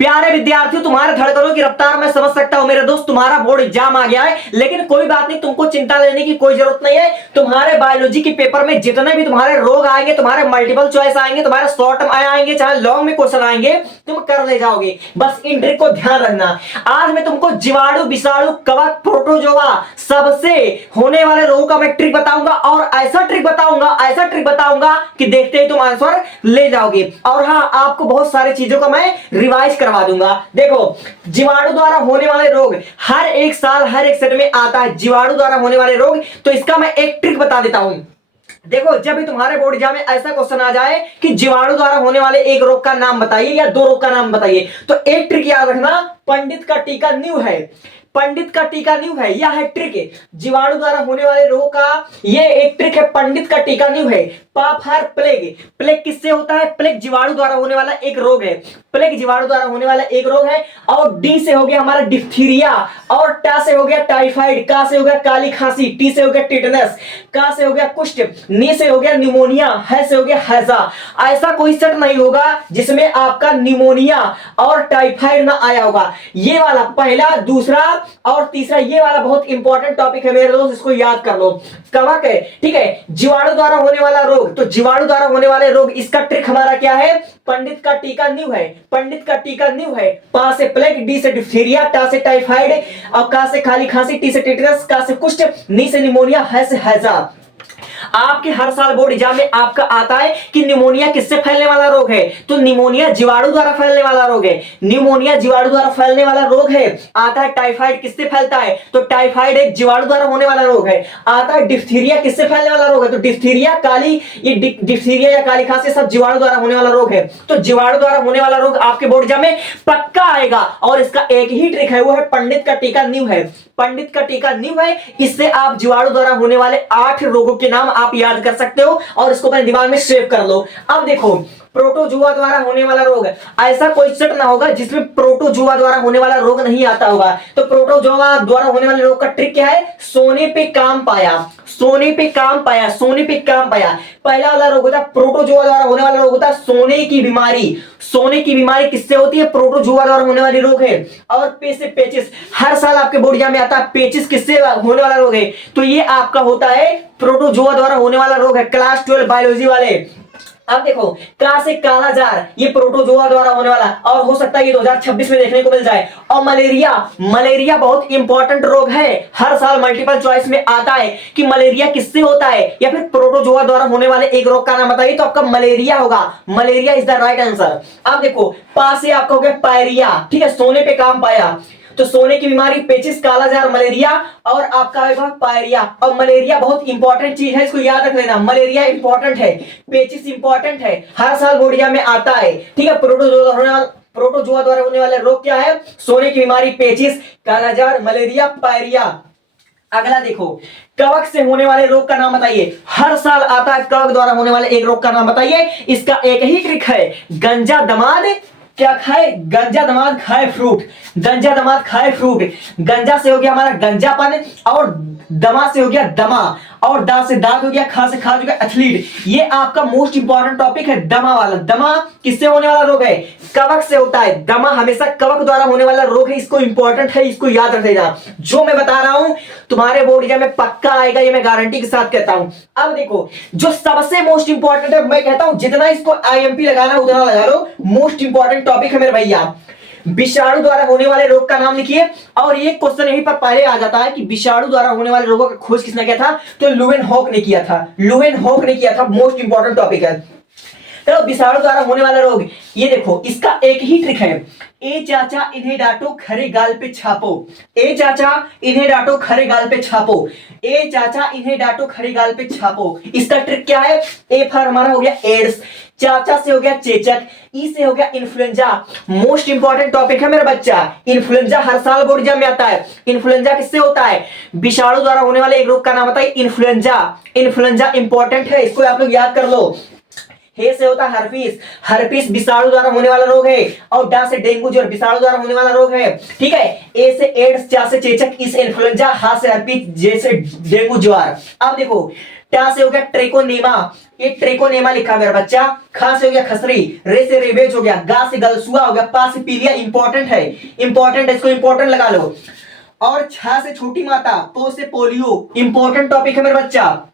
प्यारे विद्यार्थियों, तुम्हारे धड़कनों की रफ्तार मैं समझ सकता हूं मेरे दोस्त। तुम्हारा बोर्ड एग्जाम आ गया है, लेकिन कोई बात नहीं, तुमको चिंता लेने की कोई जरूरत नहीं है। तुम्हारे बायोलॉजी के पेपर में जितने भी तुम्हारे रोग आएंगे, तुम्हारे मल्टीपल चॉइस आएंगे, तुम्हारे शॉर्ट टर्म आएंगे, चाहे लॉन्ग में क्वेश्चन आएंगे, तुम कर ले जाओगे। बस इन ट्रिक को ध्यान रखना। आज मैं तुमको जीवाणु, विषाणु, कवक, प्रोटोजोआ सबसे होने वाले रोगों का मैं ट्रिक बताऊंगा, और ऐसा ट्रिक बताऊंगा कि देखते ही तुम आंसर ले जाओगे। और हाँ, आपको बहुत सारी चीजों का मैं रिवाइज करवा दूंगा। देखो, जीवाणु द्वारा होने वाले रोग हर एक साल हर एक सेट में आता है, जीवाणु द्वारा होने वाले रोग। तो इसका मैं एक ट्रिक बता देता हूं। देखो, जब भी तुम्हारे बोर्ड एग्जाम में ऐसा क्वेश्चन आ जाए कि जीवाणु द्वारा होने वाले एक रोग का नाम बताइए या दो रोग का नाम बताइए, तो एक ट्रिक याद रखना, पंडित का टीका न्यू है। पंडित का टीका न्यू है, यह है ट्रिक। जीवाणु द्वारा होने वाले रोग का यह एक ट्रिक है, पंडित का टीका न्यू है। पाफर प्लेग, प्लेग किससे होता है? प्लेग जीवाणु द्वारा होने वाला एक रोग है। प्लेग जीवाणु द्वारा होने वाला एक रोग है। और डी से हो गया हमारा डिप्थीरिया, और टा से हो गया टाइफाइड, का से हो गया काली खांसी, टी से हो गया टिटनस, का से हो गया कुष्ठ, नी से हो गया निमोनिया, है से हो गया हैजा। ऐसा कोई सेट नहीं होगा जिसमें आपका निमोनिया और टाइफाइड ना आया होगा। ये वाला पहला, दूसरा और तीसरा, ये वाला बहुत इंपॉर्टेंट टॉपिक है मेरे दोस्त, इसको याद कर लो। कवक है, ठीक है, जीवाणु द्वारा होने वाला रोग। तो जीवाणु द्वारा होने वाले रोग, इसका ट्रिक हमारा क्या है? पंडित का टीका न्यू है। पंडित का टीका न्यू है। पा से प्लेग, डी से डिप्थीरिया, टा से टाइफाइड, और का से काली खांसी, टी से टिटनस, का से कुष्ठ, नी से निमोनिया, है से हैजा। आपके हर साल बोर्ड एग्जाम में आपका आता है कि निमोनिया किससे फैलने वाला रोग है? तो निमोनिया जीवाणु द्वारा फैलने वाला रोग है। निमोनिया जीवाणु द्वारा फैलने वाला रोग है। आता है टाइफाइड, किससे फैलता है? तो टाइफाइड एक जीवाणु द्वारा होने वाला रोग है। आता है डिप्थीरिया, किससे फैलने वाला रोग है? तो डिप्थीरिया, काली, ये डिप्थीरिया या काली खांसी सब जीवाणु द्वारा होने वाला रोग है। तो जीवाणु द्वारा होने वाला रोग आपके बोर्ड एग्जाम में पक्का आएगा, और इसका एक ही ट्रिक है, वो है पंडित का टीका न्यू है। पंडित का टीका न्यू है। इससे आप जीवाणु द्वारा होने वाले 8 रोगों के नाम आप याद कर सकते हो, और इसको अपने दिमाग में सेव कर लो। अब देखो, प्रोटोजुआ द्वारा होने वाला रोग, ऐसा कोई सेट ना होगा जिसमें प्रोटोजुआ द्वारा होने वाला रोग नहीं आता होगा। तो प्रोटोजुआ द्वारा होने वाले रोग का ट्रिक क्या है? सोने पे काम पाया, सोने पे काम पाया, सोने पे काम पाया। पहला वाला रोग होता है प्रोटोजुआ द्वारा होने वाला रोग होता है सोने की बीमारी। सोने की बीमारी किससे होती है? प्रोटोजुआ द्वारा होने वाली रोग है। और पे से पेचिस, हर साल आपके बोर्ड एग्जाम में आता है, पेचिस किससे होने वाला रोग है? तो ये आपका होता है प्रोटोजुआ द्वारा होने वाला रोग है, क्लास 12 बायोलॉजी वाले। अब देखो, का से काला जार, ये प्रोटोजोआ द्वारा होने वाला, और हो सकता है ये 2026 में देखने को मिल जाए। और मलेरिया, मलेरिया बहुत इंपॉर्टेंट रोग है, हर साल मल्टीपल चॉइस में आता है कि मलेरिया किससे होता है, या फिर प्रोटोजोआ द्वारा होने वाले एक रोग का नाम बताइए, तो आपका मलेरिया होगा। Malaria is the right answer. अब देखो, पा से आपका हो गया पायरिया, ठीक है, सोने पे काम पाया। तो सोने की बीमारी, पेचिस, कालाजार, मलेरिया, और आपका होगा पायरिया। और मलेरिया बहुत इंपॉर्टेंट चीज है, इसको याद रख लेना। मलेरिया इंपॉर्टेंट है, पेचिस इंपॉर्टेंट है, हर साल बोर्ड एग्जाम में आता है, ठीक है। प्रोटोजुआ द्वारा होने वाले रोग क्या है? सोने की बीमारी, पेचिस, कालाजार, मलेरिया, पायरिया। अगला देखो, कवक से होने वाले रोग का नाम बताइए, हर साल आता है कवक द्वारा होने वाले एक रोग का नाम बताइए। इसका एक ही ट्रिक है, गंजा दमाद क्या खाए? गंजा दमाद खाए फ्रूट, गंजा दमाद खाए फ्रूट। गंजा से हो गया हमारा गंजापन, और दमा से हो गया दमा, और दा से दांत हो गया, खा से खाज हो गया एथलीट। ये आपका मोस्ट इंपॉर्टेंट टॉपिक है, दमा वाला। दमा किससे होने वाला रोग है? कवक से होता है। दमा हमेशा कवक द्वारा होने वाला रोग है, इसको इंपॉर्टेंट है, इसको याद रख लेना। जो मैं बता रहा हूं तुम्हारे बोर्ड एग्जाम में पक्का आएगा, ये मैं गारंटी के साथ कहता हूं। अब देखो, जो सबसे मोस्ट इंपॉर्टेंट है, मैं कहता हूं जितना इसको आईएमपी लगाना उतना लगा लो, मोस्ट इंपॉर्टेंट टॉपिक है मेरे भैया। विषाणु द्वारा होने वाले रोग का नाम लिखिए, और ये क्वेश्चन यहीं पर पहले आ जाता है कि विषाणु द्वारा होने वाले रोगों का खोज किसने किया था? तो लुवेनहॉक ने किया था, लुवेनहॉक ने किया था। मोस्ट इंपॉर्टेंट टॉपिक है। तो विषाणु द्वारा होने वाला रोग, ये देखो, इसका एक ही ट्रिक है, ए चाचा इन्हें डांटो खरे गाल पे छापो। ए चाचा इन्हें डांटो खरे गाल पे छापो। ए चाचा इन्हें डांटो खरे गाल पे छापो। इसका ट्रिक क्या है? ए फॉर हमारा हो गया एड्स, चाचा से हो गया चेचक, ई से हो गया इन्फ्लुएंजा। मोस्ट इंपॉर्टेंट टॉपिक है मेरा बच्चा, इन्फ्लुएंजा हर साल बोर्ड एग्जाम में आता है। इन्फ्लुएंजा किससे होता है? विषाणु द्वारा होने वाले एक रोग का नाम बताइए, इन्फ्लुएंजा। इन्फ्लुएंजा इंपॉर्टेंट है, इसको आप लोग याद कर लो। हे से होता है हर्पीस, हर्पीस विषाणु द्वारा होने वाला रोग है। और डा से डेंगू ज्वर विषाणु द्वारा होने वाला रोग है, ठीक है। ए से एड्स, चा से चेचक, ई से इन्फ्लुएंजा, हा से हर्पीस, जे से डेंगू ज्वर। अब देखो, टा से हो गया ट्रेकोनेमा, ये ट्रेकोनेमा लिखा मेरा बच्चा। खा से हो गया खसरी, रे से रेबेज हो गया, गा से गलसुआ हो गया, पा से पीलिया। इंपॉर्टेंट है, इंपॉर्टेंट है, इसको इंपॉर्टेंट लगा लो। और छा से छोटी माता, पो से पोलियो। इंपॉर्टेंट टॉपिक है मेरा बच्चा।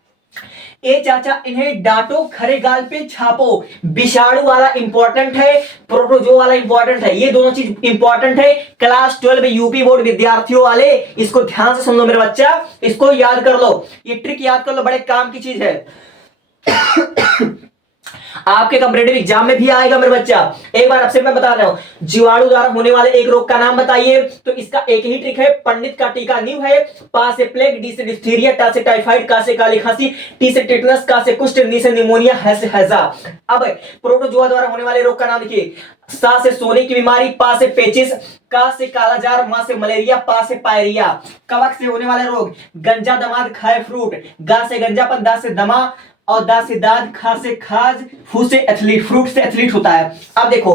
ए चाचा इन्हें डांटो, खरे गाल पे छापो। विषाणु वाला इंपॉर्टेंट है, प्रोटोजो वाला इंपॉर्टेंट है, ये दोनों चीज इंपॉर्टेंट है। क्लास 12 यूपी बोर्ड विद्यार्थियों वाले इसको ध्यान से सुन लो मेरे बच्चा, इसको याद कर लो, ये ट्रिक याद कर लो, बड़े काम की चीज है। आपके कॉम्पिटेटिव एग्जाम में भी आएगा मेरे बच्चा। एक बार आपसे मैं बता रहा हूं, जीवाणु द्वारा होने वाले एक रोग का नाम बताइए, तो इसका एक ही ट्रिक है, पंडित का टीका नींव है। पा से प्लेग, डी से डिप्थीरिया, टा से टाइफाइड, का से काली खांसी, टी से टिटनस, का से कुष्ठ, नी से निमोनिया, है से हैजा। अब प्रोटोजोआ द्वारा होने वाले रोग का नाम लिखिए। सा से सोने की बीमारी, पा से पेचिस, का से कालाजार, मा से मलेरिया, पा से पायरिया। कवक से होने वाले रोग, गंजा दमाद, खाए फ्रूट, गा से गंजापन, दा से दमा, और दा से दाद, खा से खाज, फू से एथलीट, फ्रूट से एथलीट होता है। अब देखो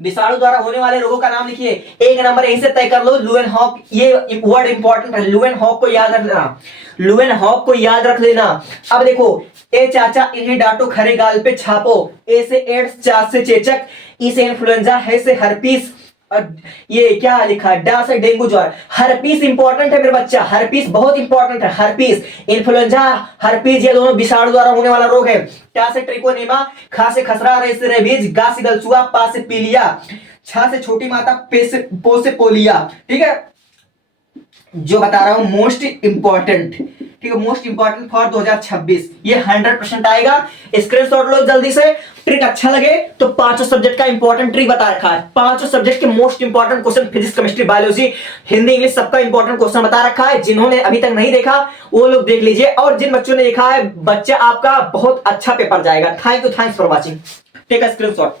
विषाणु द्वारा होने वाले रोगों का नाम लिखिए। एक नंबर यहीं से तय कर लो, लुएनहॉक, ये वर्ड इंपॉर्टेंट है, लुएनहॉक को याद रख लेना, लुएनहॉक को याद रख लेना। अब देखो, ए चाचा इन्हें डांटो, खरे गाल पे छापो। ए से एड्स, चा से चेचक, ई से इन्फ्लुएंजा, है से हर्पीस, और ये क्या लिखा, डा से डेंगू ज्वर। हर्पीस इंपॉर्टेंट है मेरे बच्चा, हर्पीस बहुत इंपॉर्टेंट है। हर्पीस, इन्फ्लुएंजा, हर्पीस, ये दोनों विषाणु द्वारा होने वाला रोग है। टा से ट्रिकोनेमा, खा से खसरा, रे से रेबीज, गा से गलसुआ, पा से पीलिया, छा से छोटी माता, पे से पो से पोलिया। ठीक है, जो बता रहा हूं मोस्ट इंपॉर्टेंट, ठीक है, मोस्ट इंपॉर्टेंट फॉर 2026, ये 100% आएगा। स्क्रीनशॉट लो जल्दी से। ट्रिक अच्छा लगे तो पांचों सब्जेक्ट का इंपॉर्टेंट ट्रिक बता रखा है, पांचों सब्जेक्ट के most important question, physics, chemistry, biology, Hindi, English, सबका इंपॉर्टेंट क्वेश्चन बता रखा है। जिन्होंने अभी तक नहीं देखा वो लोग देख लीजिए, और जिन बच्चों ने देखा है, बच्चा आपका बहुत अच्छा पेपर जाएगा। Thank you, thanks for watching. Take a screenshot.